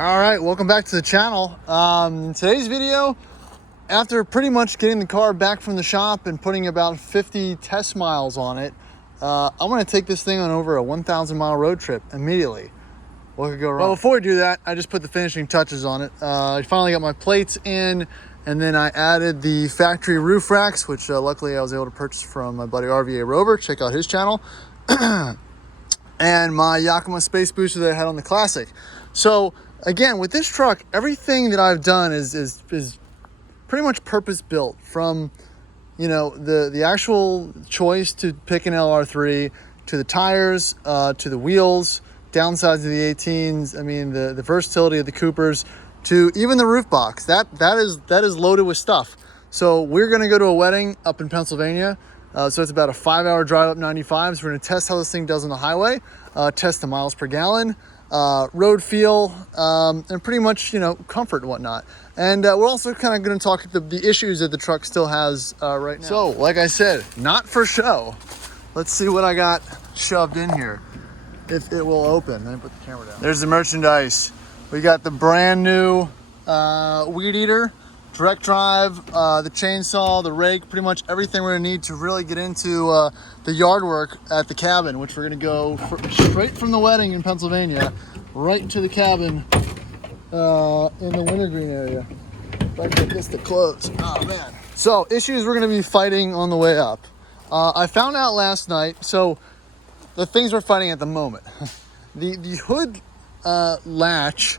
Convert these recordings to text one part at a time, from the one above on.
All right, welcome back to the channel. Today's video, after pretty much getting the car back from the shop and putting about 50 test miles on it, I'm gonna take this thing on over a 1,000 mile road trip immediately. What could go wrong? Well, before we do that, I just put the finishing touches on it. I finally got my plates in, and then I added the factory roof racks, which luckily I was able to purchase from my buddy RVA Rover. Check out his channel. And my Yakima space booster that I had on the Classic. So again, with this truck, everything that I've done is pretty much purpose built, from, you know, the actual choice to pick an LR3, to the tires, to the wheels, downsides of the 18s. I mean, the versatility of the Coopers, to even the roof box. That is loaded with stuff. So we're gonna go to a wedding up in Pennsylvania. So it's about a 5-hour drive up 95. So we're gonna test how this thing does on the highway, test the miles per gallon, road feel, and pretty much, you know, comfort and whatnot. And we're also kind of gonna talk the issues that the truck still has right now. So, like I said, not for show. Let's see what I got shoved in here, if it will open. Let me put the camera down. There's the merchandise. We got the brand new weed eater, direct drive, the chainsaw, the rake, pretty much everything we're gonna need to really get into the yard work at the cabin, which we're gonna go straight from the wedding in Pennsylvania right to the cabin in the wintergreen area. If I can get this to close. Oh man. So issues we're gonna be fighting on the way up. I found out last night, so the things we're fighting at the moment. The hood latch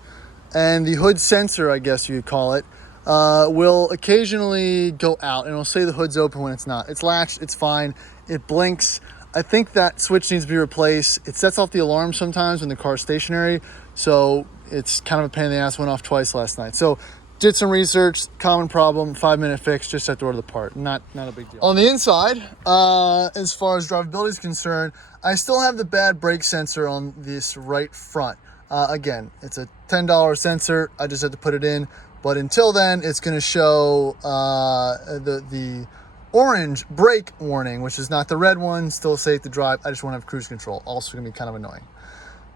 and the hood sensor, I guess you could call it, will occasionally go out, and it'll say the hood's open when it's not. It's latched, it's fine, it blinks. I think that switch needs to be replaced. It sets off the alarm sometimes when the car's stationary, so it's kind of a pain in the ass. Went off twice last night. So did some research, common problem, 5-minute fix, just have to order the part. Not a big deal. On the inside, as far as drivability is concerned, I still have the bad brake sensor on this right front. Again, it's a $10 sensor. I just have to put it in. But until then, it's going to show the orange brake warning, which is not the red one. Still safe to drive. I just want to have cruise control. Also going to be kind of annoying.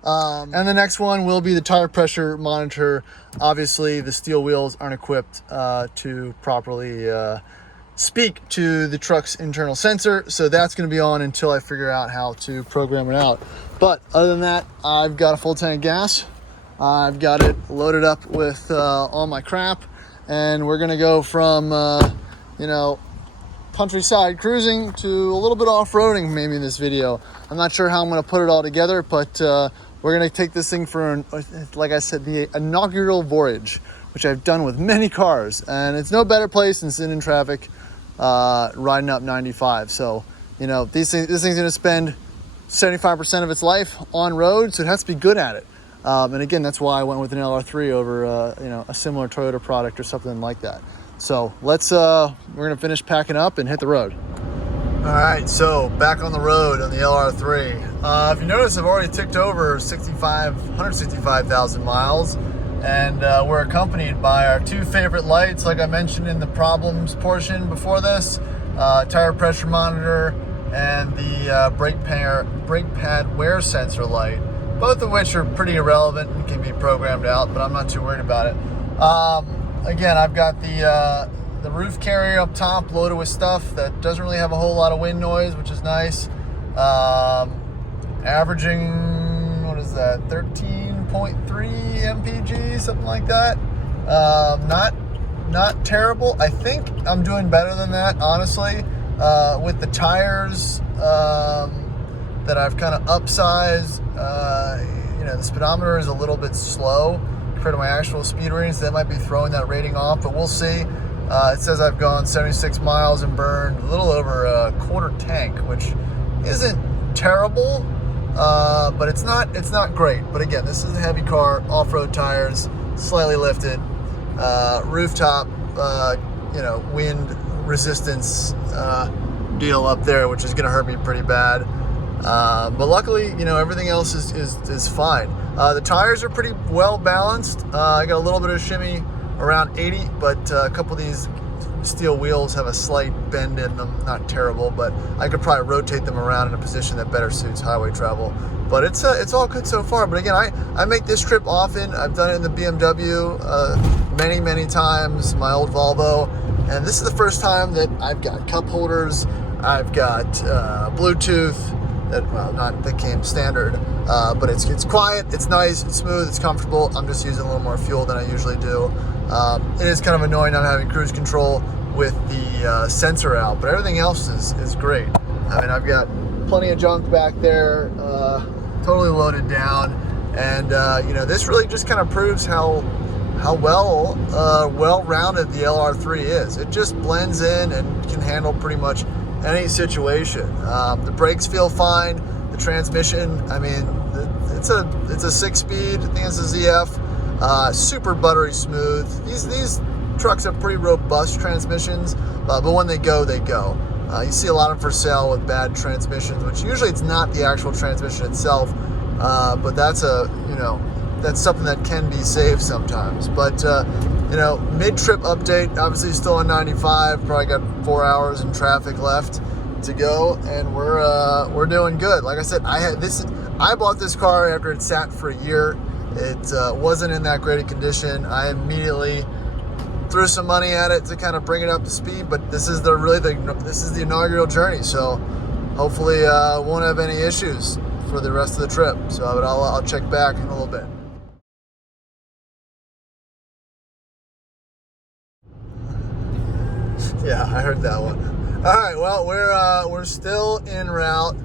And the next one will be the tire pressure monitor. Obviously, the steel wheels aren't equipped to properly speak to the truck's internal sensor. So that's going to be on until I figure out how to program it out. But other than that, I've got a full tank of gas. I've got it loaded up with all my crap, and we're gonna go from you know, countryside cruising to a little bit off-roading maybe in this video. I'm not sure how I'm gonna put it all together, but we're gonna take this thing for, like I said, the inaugural voyage, which I've done with many cars, and it's no better place than sitting in traffic riding up 95. So, you know, this thing's gonna spend 75% of its life on road, so it has to be good at it. And again, that's why I went with an LR3 over, you know, a similar Toyota product or something like that. So let's, we're gonna finish packing up and hit the road. All right, so back on the road on the LR3. If you notice, I've already ticked over 165,000 miles, and we're accompanied by our two favorite lights, like I mentioned in the problems portion before this, tire pressure monitor and the brake pad wear sensor light. Both of which are pretty irrelevant and can be programmed out, but I'm not too worried about it. Again, I've got the roof carrier up top loaded with stuff that doesn't really have a whole lot of wind noise, which is nice. Averaging, what is that, 13.3 mpg, something like that. Not terrible. I think I'm doing better than that, honestly. With the tires that I've kind of upsized, you know, the speedometer is a little bit slow compared to my actual speed readings. That might be throwing that rating off, but we'll see. It says I've gone 76 miles and burned a little over a quarter tank, which isn't terrible, but it's not great. But again, this is a heavy car, off-road tires, slightly lifted, rooftop, you know, wind resistance deal up there, which is going to hurt me pretty bad. But luckily, you know, everything else is fine. The tires are pretty well balanced. I got a little bit of shimmy around 80, but a couple of these steel wheels have a slight bend in them, not terrible, but I could probably rotate them around in a position that better suits highway travel. But it's all good so far. But again, I make this trip often. I've done it in the BMW many times, my old Volvo, and this is the first time that I've got cup holders, I've got Bluetooth, that came standard, but it's quiet, it's nice, it's smooth, it's comfortable. I'm just using a little more fuel than I usually do. It is kind of annoying not having cruise control with the sensor out, but everything else is great. I mean, I've got plenty of junk back there, totally loaded down, and this really just kind of proves how well-rounded the LR3 is. It just blends in and can handle pretty much any situation. The brakes feel fine. The transmission, I mean, it's a 6-speed. I think it's a ZF. Super buttery smooth. These trucks have pretty robust transmissions, but when they go, they go. You see a lot of them for sale with bad transmissions, which usually it's not the actual transmission itself, but that's that's something that can be saved sometimes. But mid-trip update, obviously still on 95, probably got 4 hours in traffic left to go, and we're doing good. Like I said, I bought this car after it sat for a year. It wasn't in that great a condition. I immediately threw some money at it to kind of bring it up to speed, but this is the inaugural journey, so hopefully won't have any issues for the rest of the trip. So I'll check back in a little bit. Yeah, I heard that one. All right, well, we're still en route.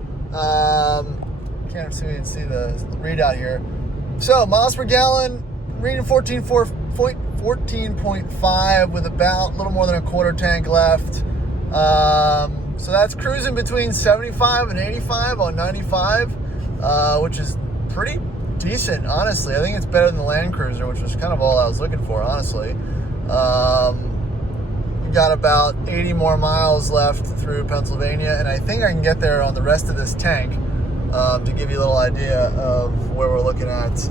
Can't see the readout here. So miles per gallon, reading 14.5 with about a little more than a quarter tank left. So that's cruising between 75 and 85 on 95, which is pretty decent, honestly. I think it's better than the Land Cruiser, which was kind of all I was looking for, honestly. Got about 80 more miles left through Pennsylvania, and I think I can get there on the rest of this tank, to give you a little idea of where we're looking at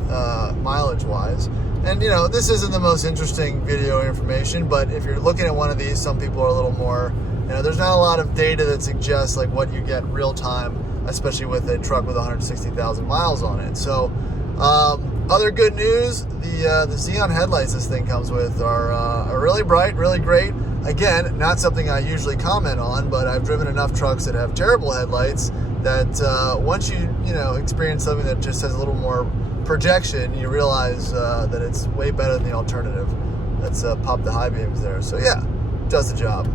mileage wise. And this isn't the most interesting video information, but if you're looking at one of these, some people are a little more, there's not a lot of data that suggests like what you get real time, especially with a truck with 160,000 miles on it. So other good news, the Xeon headlights this thing comes with are really bright, really great. Again, not something I usually comment on, but I've driven enough trucks that have terrible headlights that once you experience something that just has a little more projection, you realize that it's way better than the alternative. That's pop the high beams there. So yeah, does the job.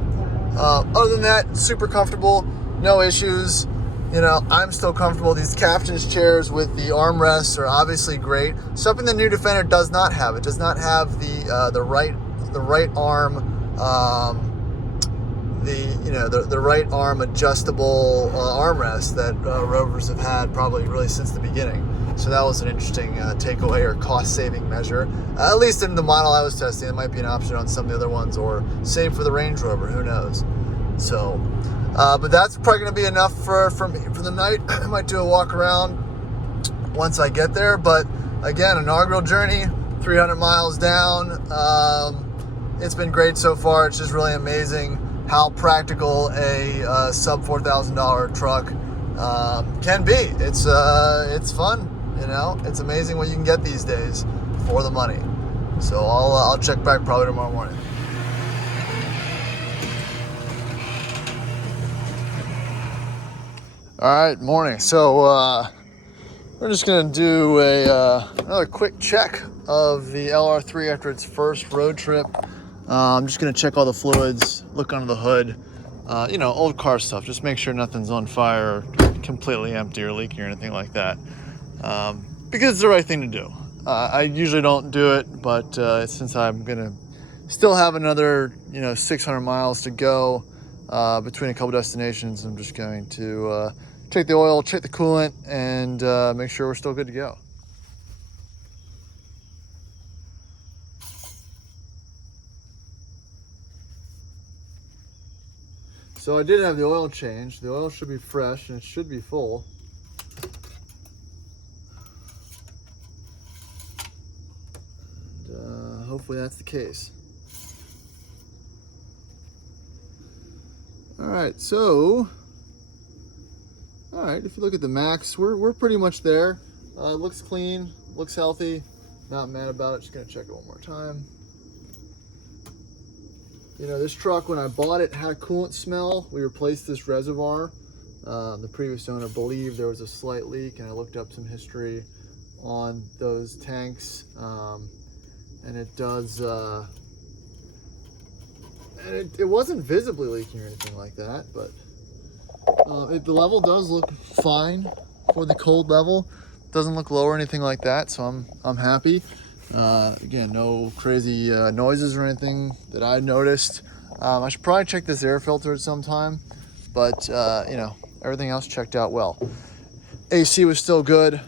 Other than that, super comfortable, no issues. I'm still comfortable. These captain's chairs with the armrests are obviously great. Something the new Defender does not have. It does not have the right arm, the right arm adjustable armrest that Rovers have had probably really since the beginning. So that was an interesting takeaway or cost-saving measure. At least in the model I was testing, it might be an option on some of the other ones, or save for the Range Rover. Who knows? So. But that's probably going to be enough for me for the night. I might do a walk around once I get there. But again, inaugural journey, 300 miles down. It's been great so far. It's just really amazing how practical a sub $4,000 truck can be. It's fun. It's amazing what you can get these days for the money. So I'll check back probably tomorrow morning. All right, morning. So we're just gonna do another quick check of the LR3 after its first road trip. I'm just gonna check all the fluids, look under the hood, old car stuff. Just make sure nothing's on fire, or completely empty, or leaking, or anything like that. Because it's the right thing to do. I usually don't do it, but since I'm gonna still have another 600 miles to go between a couple destinations, I'm just going to check the oil, check the coolant, and make sure we're still good to go. So I did have the oil changed. The oil should be fresh and it should be full. And, hopefully that's the case. All right, so, all right, if you look at the max, we're pretty much there. It looks clean, looks healthy. Not mad about it, just gonna check it one more time. You know, this truck, when I bought it, had a coolant smell. We replaced this reservoir. The previous owner believed there was a slight leak, and I looked up some history on those tanks, and it does, and it wasn't visibly leaking or anything like that, but the level does look fine for the cold level. Doesn't look low or anything like that, so I'm happy. Again, no crazy noises or anything that I noticed. I should probably check this air filter at some time, but you know, everything else checked out well. AC was still good.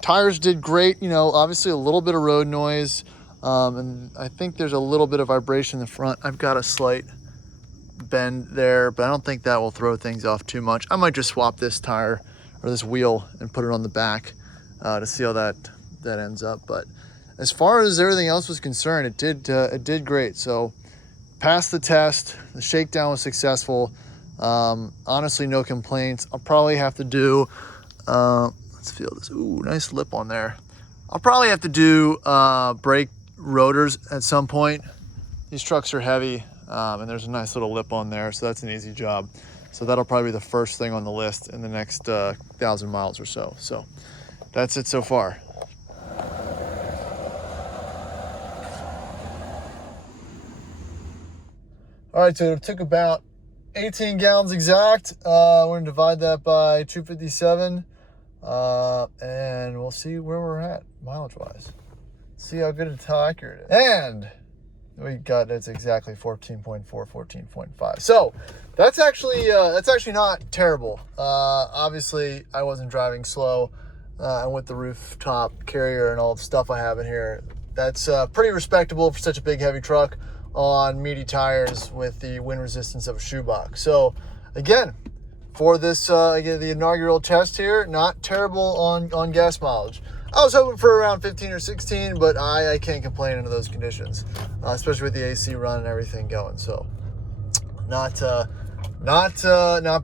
Tires did great. You know, obviously a little bit of road noise, and I think there's a little bit of vibration in the front. I've got a slight bend there, but I don't think that will throw things off too much. I might just swap this tire or this wheel and put it on the back to see how that ends up. But as far as everything else was concerned, it did great. So passed the test. The shakedown was successful. Honestly, no complaints. I'll probably have to do let's feel this. Ooh, nice lip on there. I'll probably have to do brake rotors at some point. These trucks are heavy, and there's a nice little lip on there, so that's an easy job. So that'll probably be the first thing on the list in the next 1,000 miles or so. So that's it so far. All right, so it took about 18 gallons exact. We're gonna divide that by 257, and we'll see where we're at mileage-wise. See how good it's, how accurate it is. And we got, it's exactly 14.4, 14.5. So that's actually not terrible. Obviously, I wasn't driving slow, and with the rooftop carrier and all the stuff I have in here, that's pretty respectable for such a big, heavy truck on meaty tires with the wind resistance of a shoebox. So again, for this again, the inaugural test here, not terrible on gas mileage. I was hoping for around 15 or 16, but I can't complain under those conditions, especially with the AC run and everything going. So not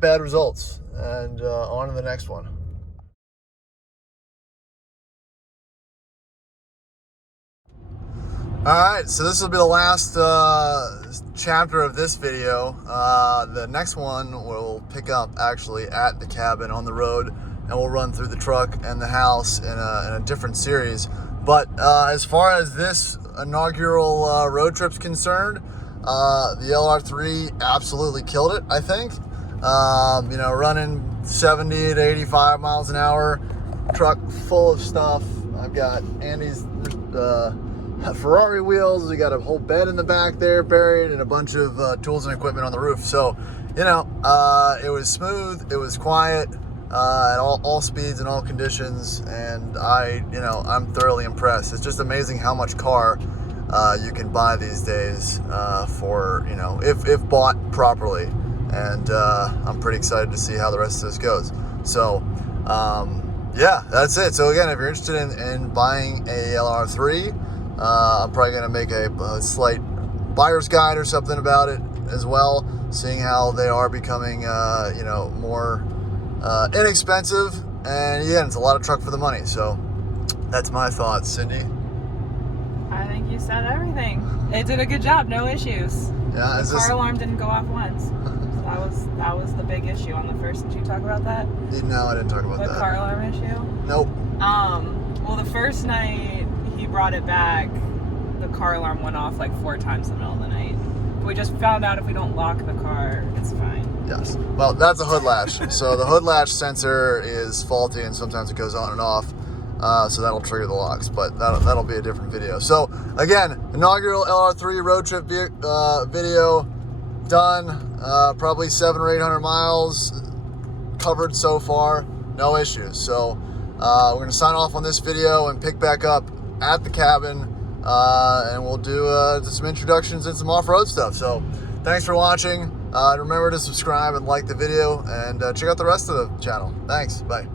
bad results. And on to the next one. All right, so this will be the last chapter of this video. The next one will pick up actually at the cabin on the road, and we'll run through the truck and the house in a different series. But as far as this inaugural road trip's concerned, the LR3 absolutely killed it, I think. You know, running 70 to 85 miles an hour, truck full of stuff. I've got Andy's Ferrari wheels. We got a whole bed in the back there buried, and a bunch of tools and equipment on the roof. So, you know, it was smooth, it was quiet, at all speeds and all conditions, and I'm thoroughly impressed. It's just amazing how much car you can buy these days for, you know, if bought properly. And I'm pretty excited to see how the rest of this goes. So yeah, that's it. So again, if you're interested in buying a LR3, I'm probably going to make a slight buyer's guide or something about it as well, seeing how they are becoming you know, more inexpensive, and again, it's a lot of truck for the money. So that's my thoughts. Cindy? I think you said everything. It did a good job, no issues. Yeah, the car alarm didn't go off once. So that was the big issue on the first. Did you talk about that? No, I didn't talk about that. The car alarm issue? Nope. Well, the first night he brought it back, the car alarm went off like 4 times in the middle of the night. We just found out if we don't lock the car, it's fine. Yes. Well, that's a hood latch. So the hood latch sensor is faulty, and sometimes it goes on and off. So that'll trigger the locks, but that'll be a different video. So again, inaugural LR3 road trip video done. Probably 700 or 800 miles covered so far, no issues. So we're gonna sign off on this video and pick back up at the cabin, and we'll do some introductions and some off-road stuff. So thanks for watching. Remember to subscribe and like the video, and check out the rest of the channel. Thanks. Bye.